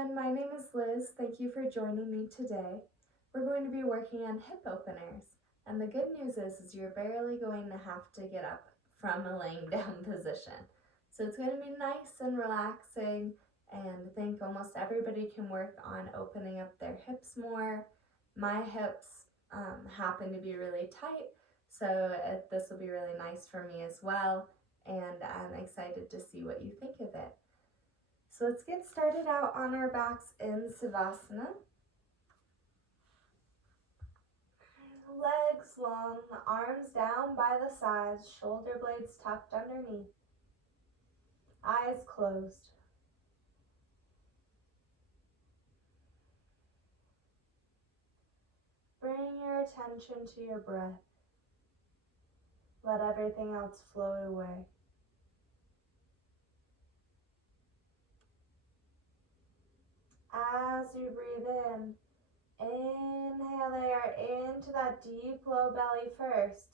everyone, my name is Liz. Thank you for joining me today. We're going to be working on hip openers. And the good news is you're barely going to have to get up from a laying down position. So it's going to be nice and relaxing, and I think almost everybody can work on opening up their hips more. My hips happen to be really tight, so this will be really nice for me as well, and I'm excited to see what you think of it. So let's get started out on our backs in Savasana. Legs long, arms down by the sides, shoulder blades tucked underneath. Eyes closed. Bring your attention to your breath. Let everything else float away. As you breathe in, inhale the air into that deep low belly first,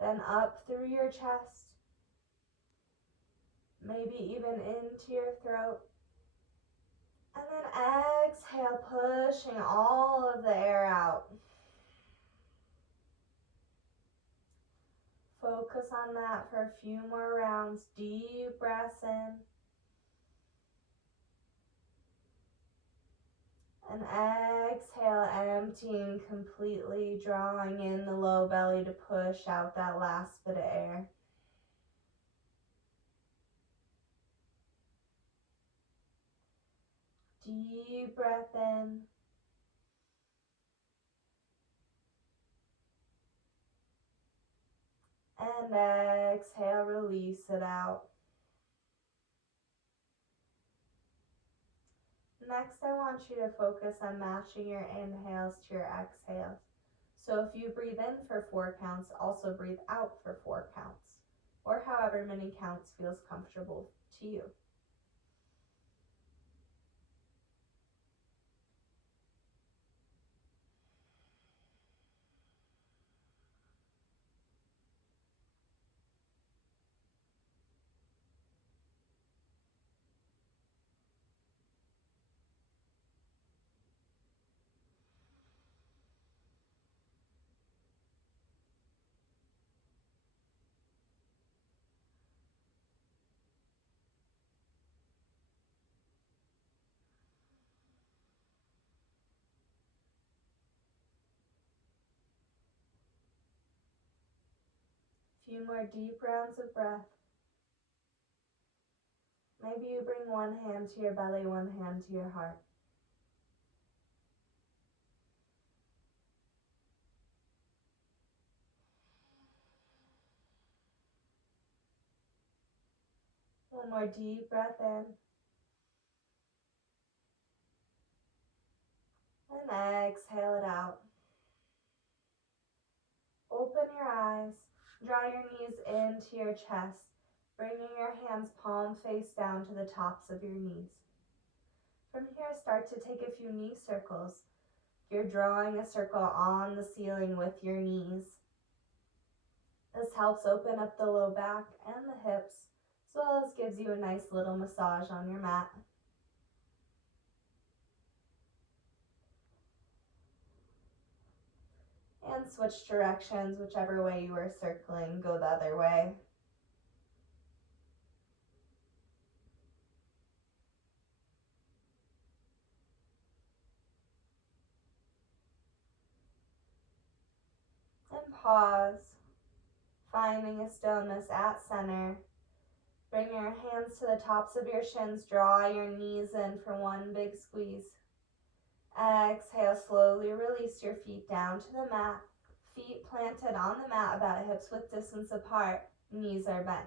then up through your chest, maybe even into your throat. And then exhale, pushing all of the air out. Focus on that for a few more rounds. Deep breaths in. And exhale, emptying completely, drawing in the low belly to push out that last bit of air. Deep breath in. And exhale, release it out. Next, I want you to focus on matching your inhales to your exhales. So if you breathe in for 4 counts, also breathe out for 4 counts, or however many counts feels comfortable to you. Few more deep rounds of breath. Maybe you bring one hand to your belly, one hand to your heart. One more deep breath in. And exhale it out. Open your eyes. Draw your knees into your chest, bringing your hands palm face down to the tops of your knees. From here, start to take a few knee circles. You're drawing a circle on the ceiling with your knees. This helps open up the low back and the hips, as well as gives you a nice little massage on your mat. And switch directions, whichever way you were circling, go the other way. And pause, finding a stillness at center. Bring your hands to the tops of your shins, draw your knees in for one big squeeze. Exhale, slowly release your feet down to the mat. Feet planted on the mat about hips width distance apart, knees are bent.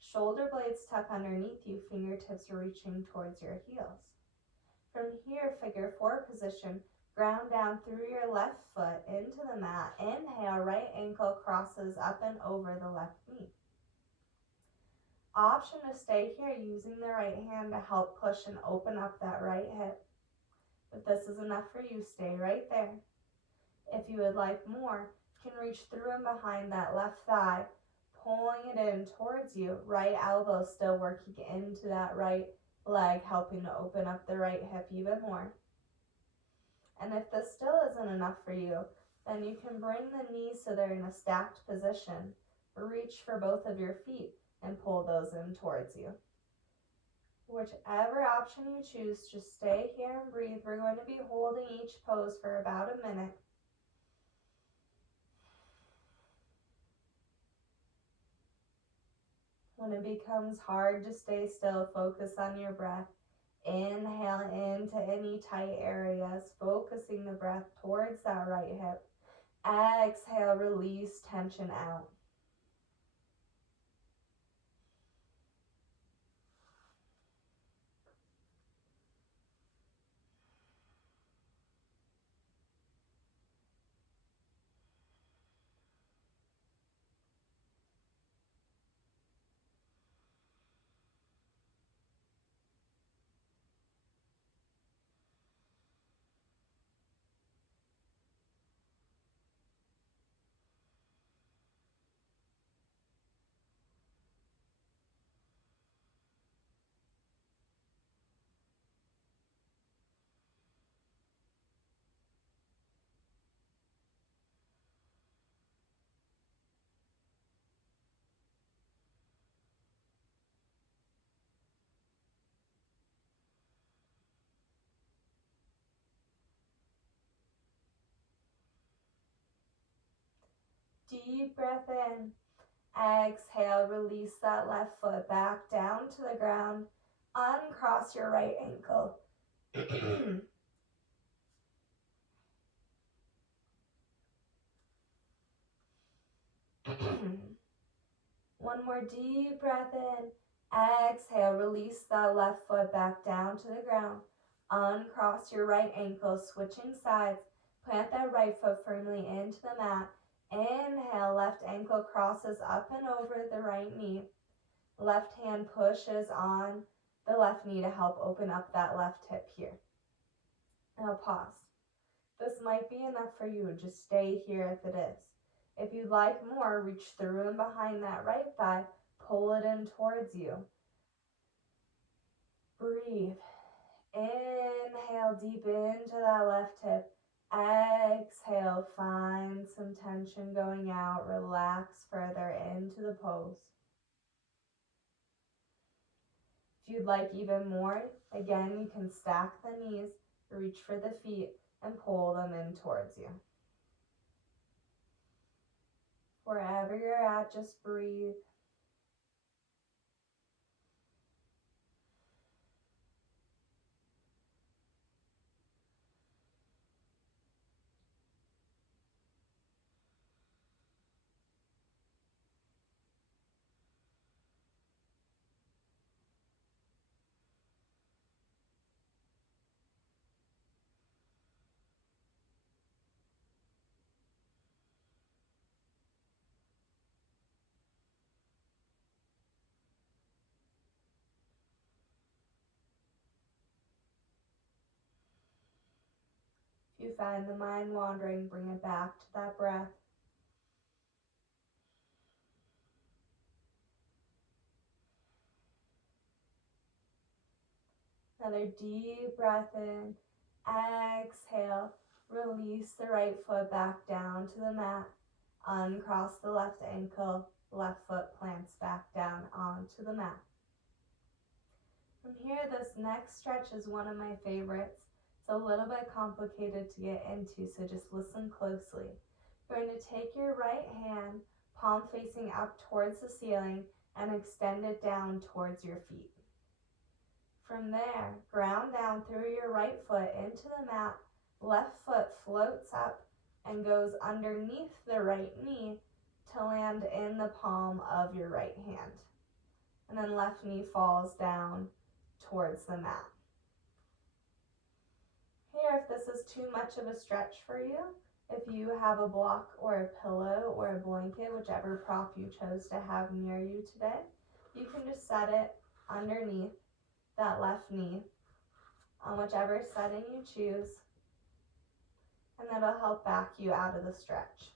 Shoulder blades tuck underneath you, fingertips reaching towards your heels. From here, figure 4 position, ground down through your left foot into the mat. Inhale, right ankle crosses up and over the left knee. Option to stay here using the right hand to help push and open up that right hip. If this is enough for you, stay right there. If you would like more, you can reach through and behind that left thigh, pulling it in towards you, right elbow still working into that right leg helping to open up the right hip even more. And if this still isn't enough for you, then you can bring the knees so they're in a stacked position. Reach for both of your feet and pull those in towards you. Whichever option you choose, just stay here and breathe. We're going to be holding each pose for about a minute. When it becomes hard to stay still, focus on your breath. Inhale into any tight areas, focusing the breath towards that right hip. Exhale, release tension out. Deep breath in. Exhale, release that left foot back down to the ground. Uncross your right ankle. One more deep breath in. Exhale, release that left foot back down to the ground. Uncross your right ankle, switching sides. Plant that right foot firmly into the mat. Inhale, left ankle crosses up and over the right knee. Left hand pushes on the left knee to help open up that left hip here. Now pause. This might be enough for you. Just stay here if it is. If you'd like more, reach through and behind that right thigh. Pull it in towards you. Breathe. Inhale deep into that left hip. Exhale, find some tension going out. Relax further into the pose. If you'd like even more, again, you can stack the knees, reach for the feet, and pull them in towards you. Wherever you're at, just breathe. If you find the mind wandering, bring it back to that breath. Another deep breath in. Exhale. Release the right foot back down to the mat. Uncross the left ankle. Left foot plants back down onto the mat. From here, this next stretch is one of my favorites. It's a little bit complicated to get into, so just listen closely. You're going to take your right hand, palm facing up towards the ceiling, and extend it down towards your feet. From there, ground down through your right foot into the mat. Left foot floats up and goes underneath the right knee to land in the palm of your right hand. And then left knee falls down towards the mat. Here, if this is too much of a stretch for you, if you have a block or a pillow or a blanket, whichever prop you chose to have near you today, you can just set it underneath that left knee on whichever setting you choose, and that'll help back you out of the stretch.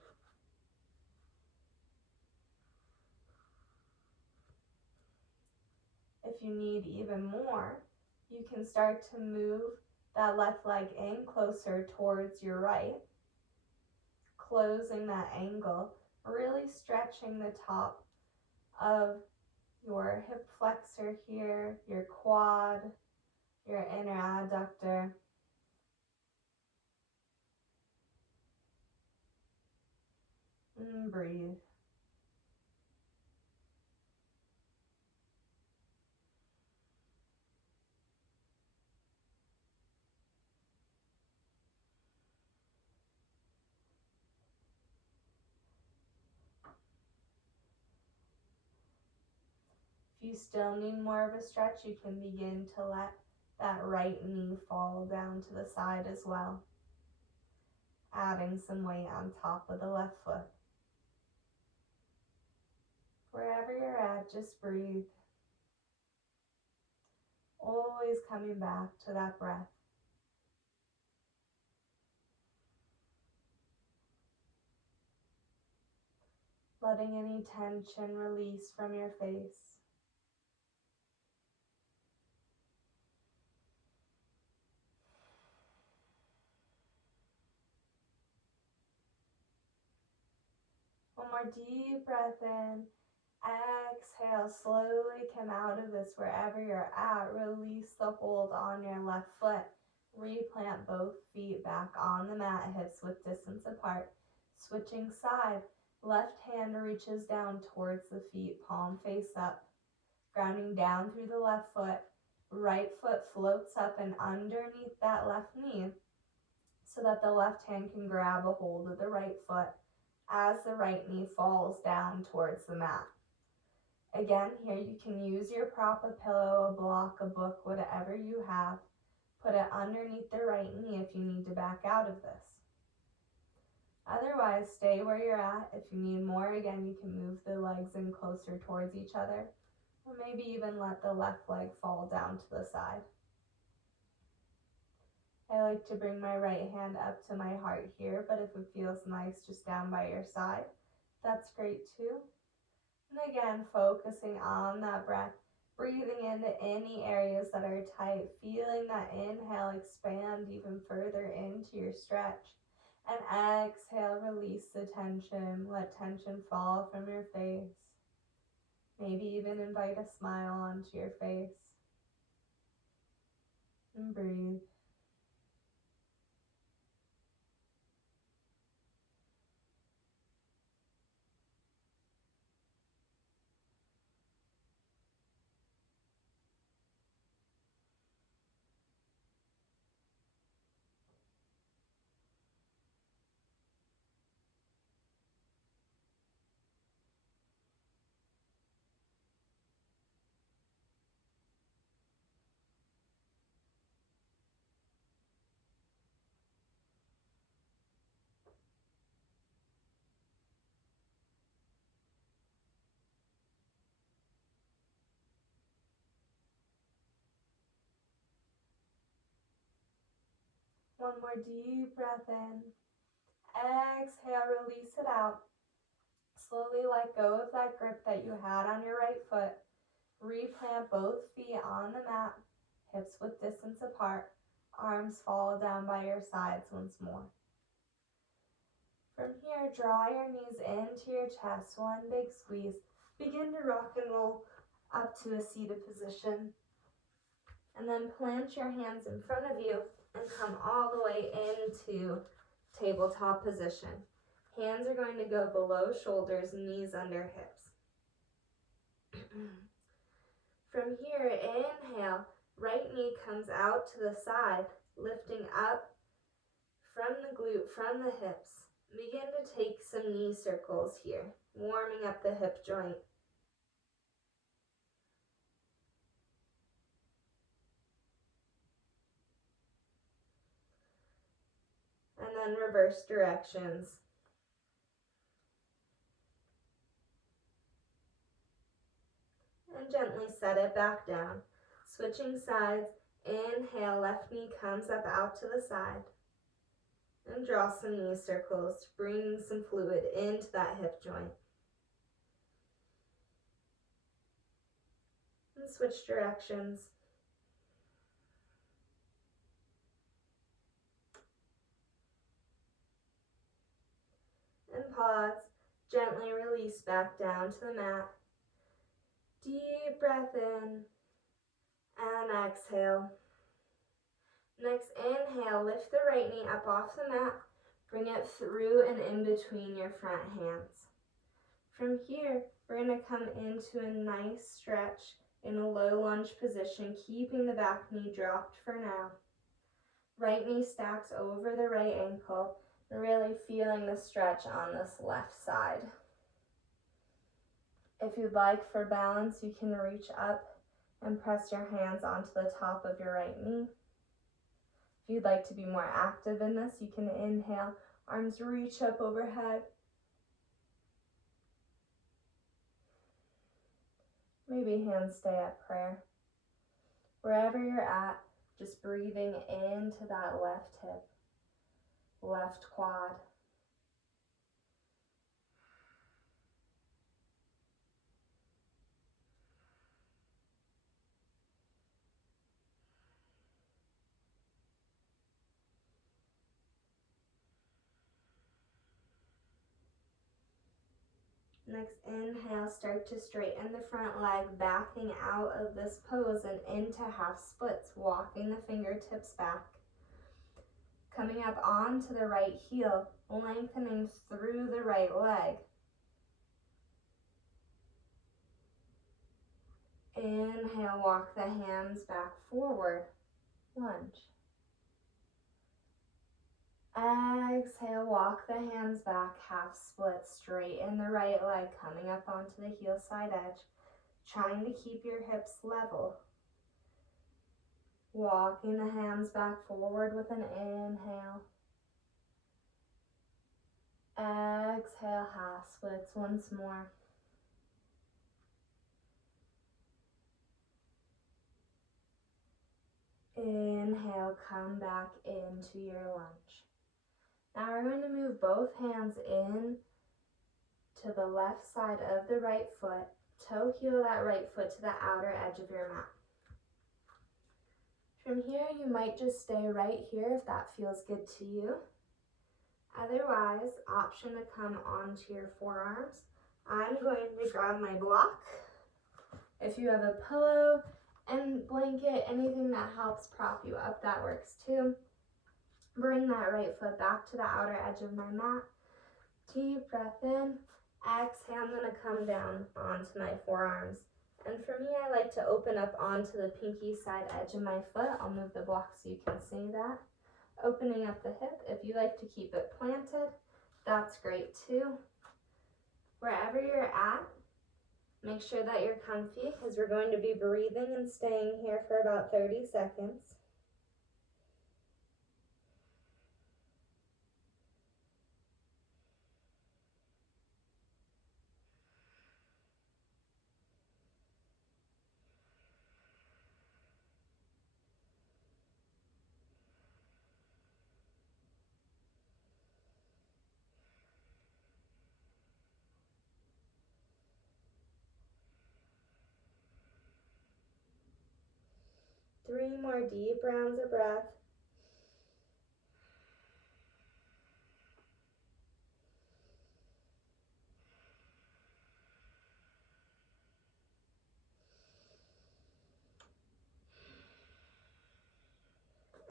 If you need even more, You can start to move that left leg in closer towards your right, closing that angle, really stretching the top of your hip flexor here, your quad, your inner adductor. And breathe. If you still need more of a stretch, you can begin to let that right knee fall down to the side as well, adding some weight on top of the left foot. Wherever you're at, just breathe. Always coming back to that breath. Letting any tension release from your face. One more deep breath in. Exhale, slowly come out of this wherever you're at. Release the hold on your left foot. Replant both feet back on the mat, hips width distance apart. Switching side, left hand reaches down towards the feet, palm face up. Grounding down through the left foot. Right foot floats up and underneath that left knee so that the left hand can grab a hold of the right foot as the right knee falls down towards the mat. Again, here you can use your prop, a pillow, a block, a book, whatever you have. Put it underneath the right knee if you need to back out of this. Otherwise, stay where you're at. If you need more, again, you can move the legs in closer towards each other, or maybe even let the left leg fall down to the side. I like to bring my right hand up to my heart here, but if it feels nice just down by your side, that's great too. And again, focusing on that breath, breathing into any areas that are tight, feeling that inhale expand even further into your stretch. And exhale, release the tension, let tension fall from your face. Maybe even invite a smile onto your face. And breathe. One more deep breath in. Exhale, release it out. Slowly let go of that grip that you had on your right foot. Replant both feet on the mat, hips width distance apart. Arms fall down by your sides once more. From here, draw your knees into your chest, one big squeeze. Begin to rock and roll up to a seated position. And then plant your hands in front of you and come all the way into tabletop position. Hands are going to go below shoulders, knees under hips. From here, inhale, right knee comes out to the side, lifting up from the glute, from the hips. Begin to take some knee circles here, warming up the hip joint. And then reverse directions. And gently set it back down. Switching sides, inhale, left knee comes up out to the side. And draw some knee circles, bringing some fluid into that hip joint. And switch directions. pause. Gently release back down to the mat. Deep breath in and exhale. Next, inhale, lift the right knee up off the mat. Bring it through and in between your front hands. From here, we're going to come into a nice stretch in a low lunge position, keeping the back knee dropped for now. Right knee stacks over the right ankle, really feeling the stretch on this left side. If you'd like, for balance, you can reach up and press your hands onto the top of your right knee. If you'd like to be more active in this, you can inhale, arms reach up overhead. Maybe hands stay at prayer. Wherever you're at, just breathing into that left hip, left quad. Next, inhale, start to straighten the front leg, backing out of this pose and into half splits, walking the fingertips back. Coming up onto the right heel, lengthening through the right leg. Inhale, walk the hands back forward, lunge. Exhale, walk the hands back, half split, straighten the right leg, coming up onto the heel side edge, trying to keep your hips level. Walking the hands back forward with an inhale. Exhale, half splits once more. Inhale, come back into your lunge. Now we're going to move both hands in to the left side of the right foot. Toe heel that right foot to the outer edge of your mat. From here, you might just stay right here if that feels good to you. Otherwise, option to come onto your forearms. I'm going to grab my block. If you have a pillow and blanket, anything that helps prop you up, that works too. Bring that right foot back to the outer edge of my mat. Deep breath in. Exhale, I'm going to come down onto my forearms. And for me, I like to open up onto the pinky side edge of my foot. I'll move the block so you can see that. Opening up the hip. If you like to keep it planted, that's great too. Wherever you're at, make sure that you're comfy because we're going to be breathing and staying here for about 30 seconds. Three more deep rounds of breath.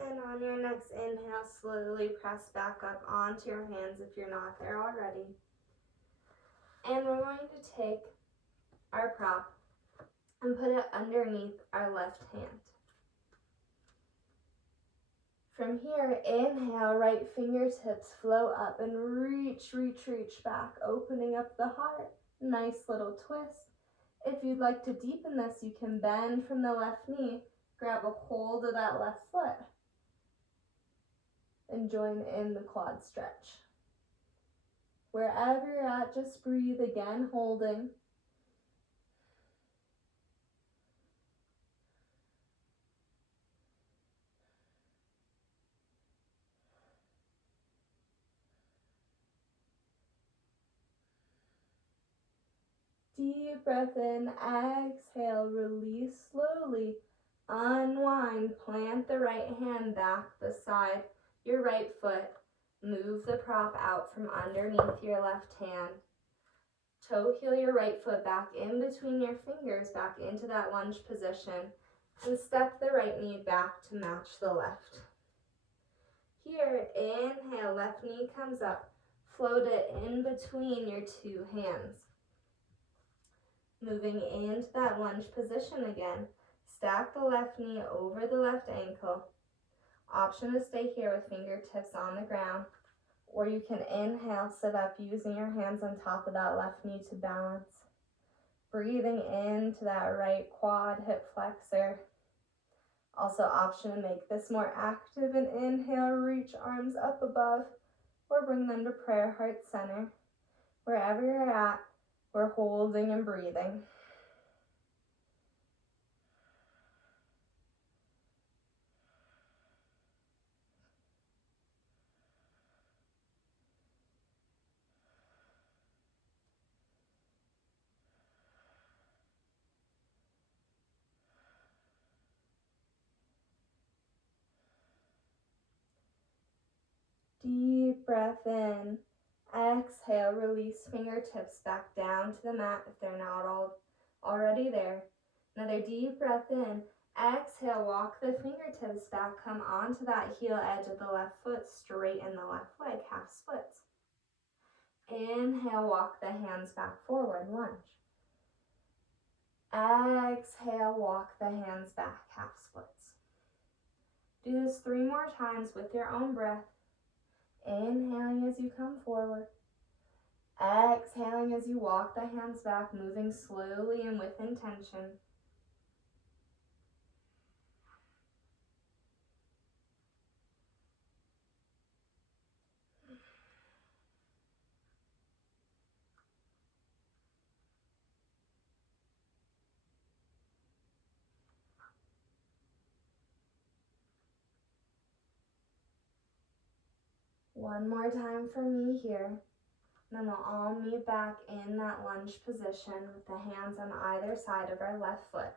And on your next inhale, slowly press back up onto your hands if you're not there already. And we're going to take our prop and put it underneath our left hand. From here, inhale, right fingertips flow up and reach back, opening up the heart. Nice little twist. If you'd like to deepen this, you can bend from the left knee, grab a hold of that left foot, and join in the quad stretch. Wherever you're at, just breathe again, holding. Deep breath in, exhale, release slowly. Unwind, plant the right hand back beside your right foot. Move the prop out from underneath your left hand. Toe heel your right foot back in between your fingers, back into that lunge position, and step the right knee back to match the left. Here, inhale, left knee comes up. Float it in between your two hands. Moving into that lunge position again. Stack the left knee over the left ankle. Option to stay here with fingertips on the ground, or you can inhale, sit up using your hands on top of that left knee to balance. Breathing into that right quad, hip flexor. Also option to make this more active and inhale, reach arms up above or bring them to prayer heart center. Wherever you're at, we're holding and breathing. Deep breath in. Exhale, release fingertips back down to the mat if they're not already there. Another deep breath in. Exhale, walk the fingertips back, come onto that heel edge of the left foot, straighten the left leg, half splits. Inhale, walk the hands back forward, lunge. Exhale, walk the hands back, half splits. Do this 3 more times with your own breath. Inhaling as you come forward. Exhaling as you walk the hands back, moving slowly and with intention. One more time for me here. Then we'll all meet back in that lunge position with the hands on either side of our left foot,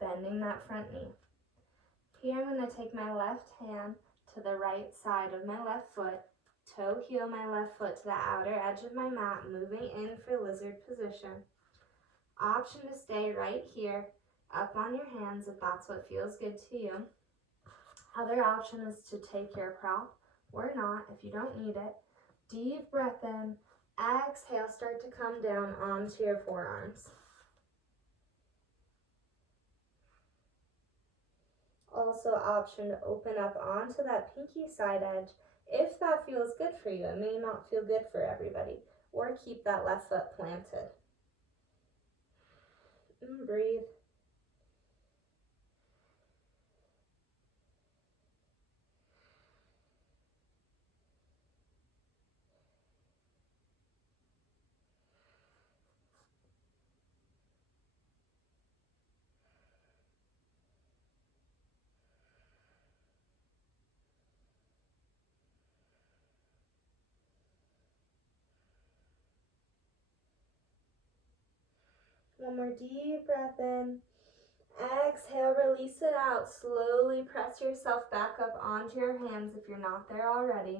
bending that front knee. Here I'm going to take my left hand to the right side of my left foot, toe heel my left foot to the outer edge of my mat, moving in for lizard position. Option to stay right here, up on your hands if that's what feels good to you. Other option is to take your prop, or not if you don't need it. Deep breath in. Exhale, start to come down onto your forearms. Also option to open up onto that pinky side edge if that feels good for you. It may not feel good for everybody. Or keep that left foot planted. And breathe. One more deep breath in. Exhale, release it out. Slowly press yourself back up onto your hands if you're not there already.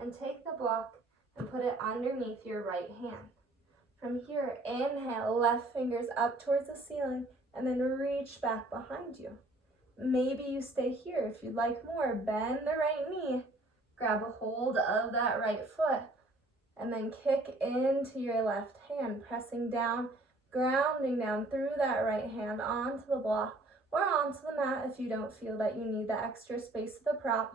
And take the block and put it underneath your right hand. From here, inhale, left fingers up towards the ceiling and then reach back behind you. Maybe you stay here if you'd like more. Bend the right knee. Grab a hold of that right foot and then kick into your left hand, pressing down, grounding down through that right hand onto the block or onto the mat if you don't feel that you need the extra space of the prop.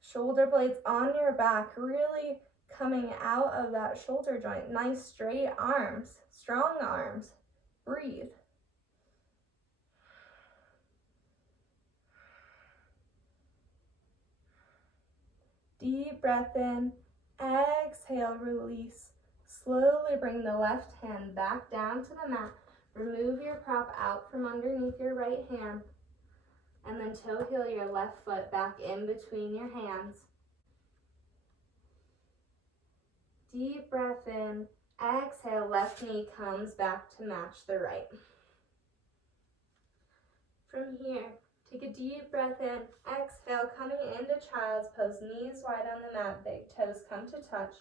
Shoulder blades on your back, really coming out of that shoulder joint. Nice straight arms, strong arms. Breathe. Deep breath in. Exhale, release. Slowly bring the left hand back down to the mat. Remove your prop out from underneath your right hand. And then toe heel your left foot back in between your hands. Deep breath in. Exhale, left knee comes back to match the right. From here, Take a deep breath in. Exhale, coming into child's pose. Knees wide on the mat, big toes come to touch.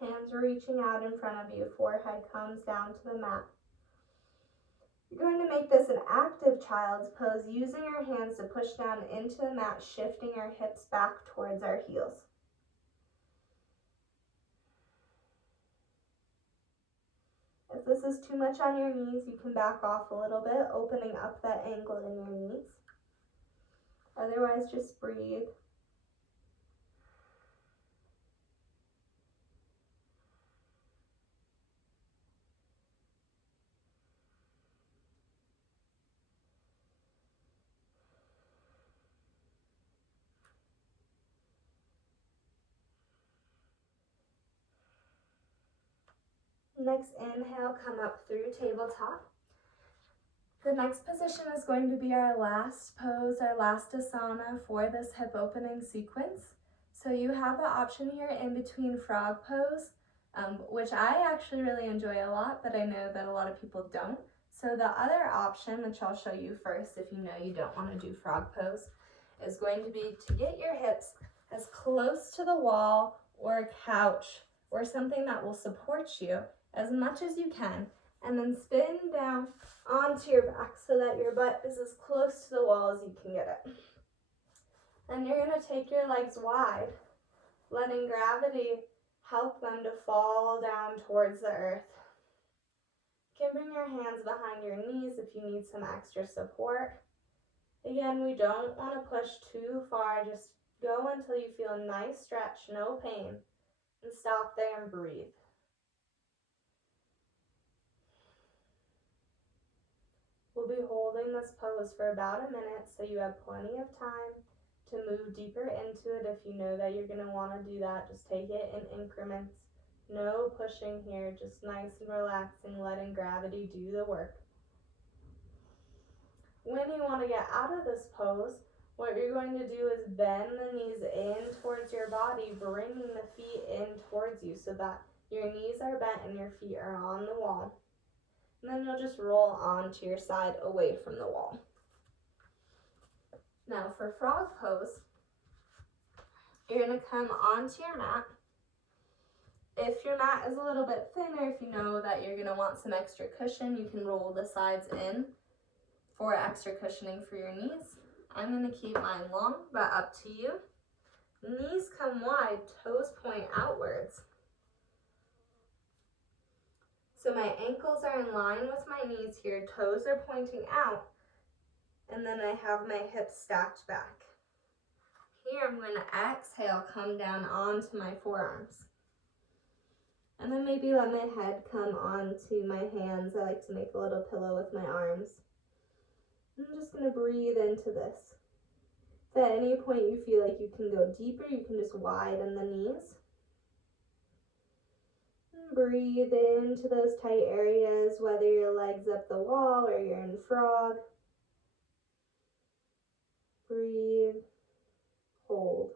Hands reaching out in front of you. Forehead comes down to the mat. You're going to make this an active child's pose, using your hands to push down into the mat, shifting our hips back towards our heels. If this is too much on your knees, you can back off a little bit, opening up that angle in your knees. Otherwise, just breathe. Next inhale, come up through tabletop. The next position is going to be our last pose, our last asana for this hip opening sequence. So you have the option here in between frog pose, which I actually really enjoy a lot, but I know that a lot of people don't. So the other option, which I'll show you first if you know you don't want to do frog pose, is going to be to get your hips as close to the wall or a couch or something that will support you as much as you can, and then spin down onto your back so that your butt is as close to the wall as you can get it. Then you're going to take your legs wide, letting gravity help them to fall down towards the earth. You can bring your hands behind your knees if you need some extra support. Again, we don't want to push too far, just go until you feel a nice stretch, no pain, and stop there and breathe. We'll be holding this pose for about a minute, so you have plenty of time to move deeper into it. If you know that you're going to want to do that, just take it in increments. No pushing here, just nice and relaxing, letting gravity do the work. When you want to get out of this pose, what you're going to do is bend the knees in towards your body, bringing the feet in towards you so that your knees are bent and your feet are on the wall. And then you'll just roll onto your side away from the wall. Now for frog pose, you're going to come onto your mat. If your mat is a little bit thinner, if you know that you're going to want some extra cushion, you can roll the sides in for extra cushioning for your knees. I'm going to keep mine long, but up to you. Knees come wide, toes point outwards. So my ankles are in line with my knees here, toes are pointing out, and then I have my hips stacked back. Here I'm going to exhale, come down onto my forearms. And then maybe let my head come onto my hands. I like to make a little pillow with my arms. I'm just going to breathe into this. If at any point you feel like you can go deeper, you can just widen the knees. Breathe into those tight areas, whether your leg's up the wall or you're in frog. Breathe, hold.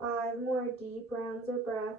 Five more deep rounds of breath.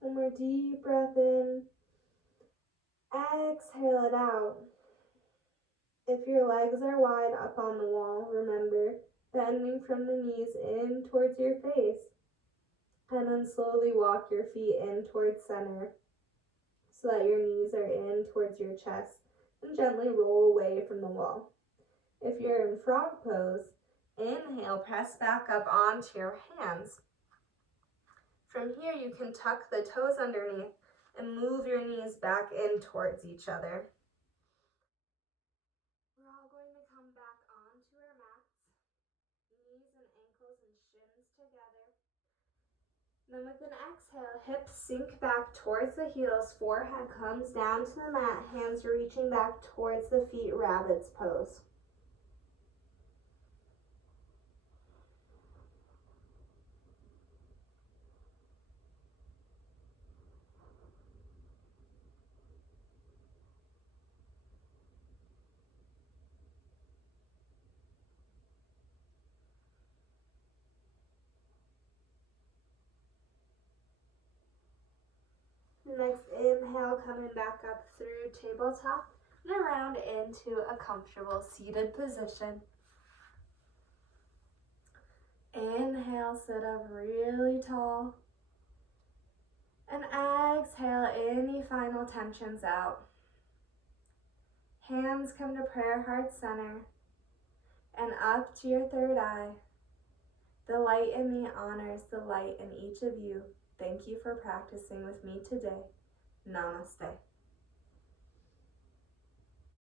One more deep breath in. Exhale it out. If your legs are wide up on the wall, remember bending from the knees in towards your face. And then slowly walk your feet in towards center so that your knees are in towards your chest, and gently roll away from the wall. If you're in frog pose, inhale, press back up onto your hands. From here, you can tuck the toes underneath and move your knees back in towards each other. We're all going to come back onto our mats, knees and ankles and shins together. Then with an exhale, hips sink back towards the heels, forehead comes down to the mat, hands reaching back towards the feet, rabbit's pose. Next inhale, coming back up through tabletop and around into a comfortable seated position. Inhale, sit up really tall. And exhale, any final tensions out. Hands come to prayer heart center and up to your third eye. The light in me honors the light in each of you. Thank you for practicing with me today. Namaste.